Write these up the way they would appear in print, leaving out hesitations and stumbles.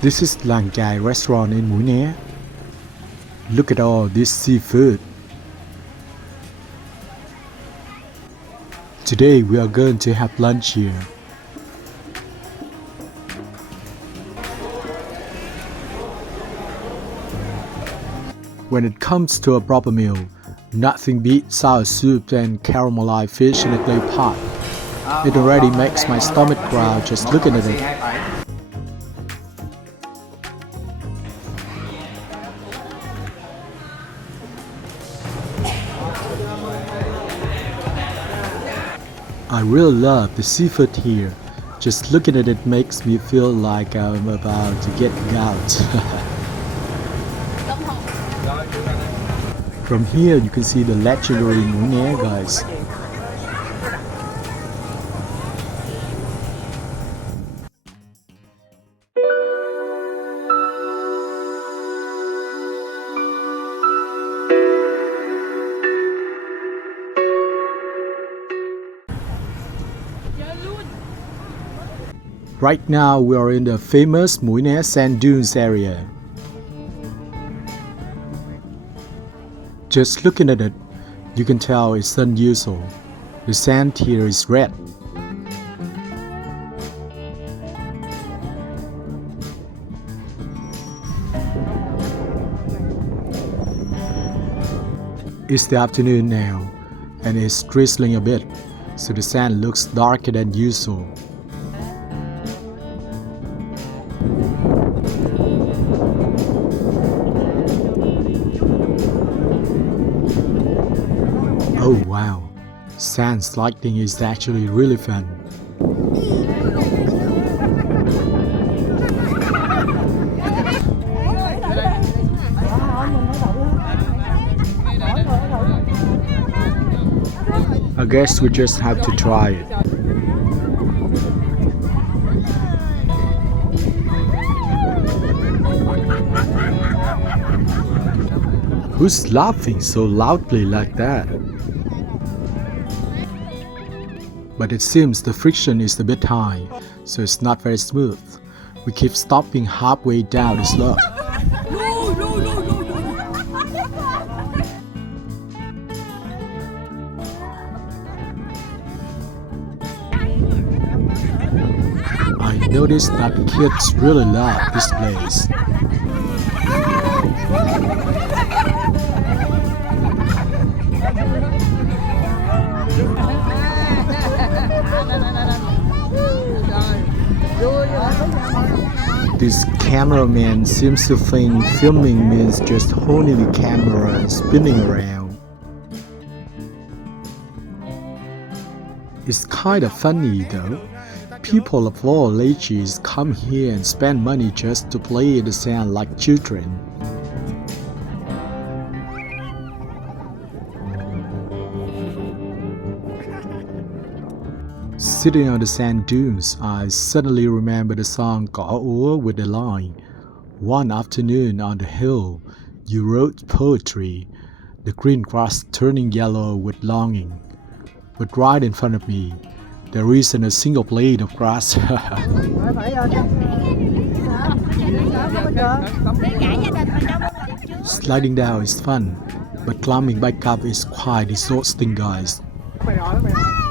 This is Lang Gai restaurant in Mui Ne. Look at all this seafood. Today we are going to have lunch here. When it comes to a proper meal, nothing beats sour soup and caramelized fish in a clay pot. It already makes my stomach growl just looking at it. I really love the seafood here. Just looking at it makes me feel like I'm about to get gout. From here you can see the legendary Mui Ne, guys. Right now we are in the famous Mui Ne sand dunes area. Just looking at it, you can tell it's unusual. The sand here is red. It's the afternoon now, and it's drizzling a bit, so the sand looks darker than usual. Oh wow, sand sliding is actually really fun. I guess we just have to try it. Who's laughing so loudly like that? But it seems the friction is a bit high, so it's not very smooth. We keep stopping halfway down the slope. I noticed that kids really love this place. This cameraman seems to think filming means just holding the camera and spinning around. It's kind of funny though. People of all ages come here and spend money just to play in the sand like children. Sitting on the sand dunes, I suddenly remember the song Cỏ Úa with the line, "One afternoon on the hill, you wrote poetry, the green grass turning yellow with longing. But right in front of me, there isn't a single blade of grass." Sliding down is fun, but climbing back up is quite exhausting, guys.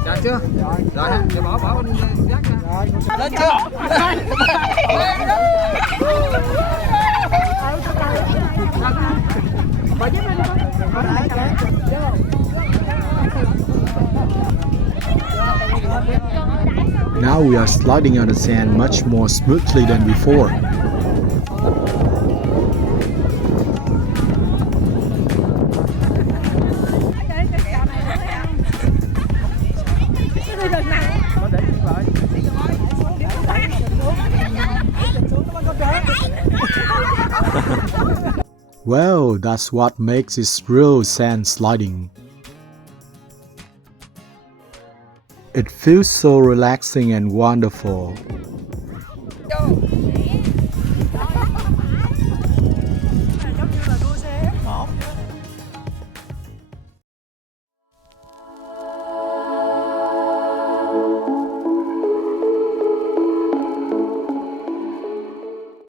Dạ chưa? Rồi ha, để bỏ bên rác ra. Lên chưa? Now we are sliding on the sand much more smoothly than before. Well, that's what makes it real sand sliding. It feels so relaxing and wonderful.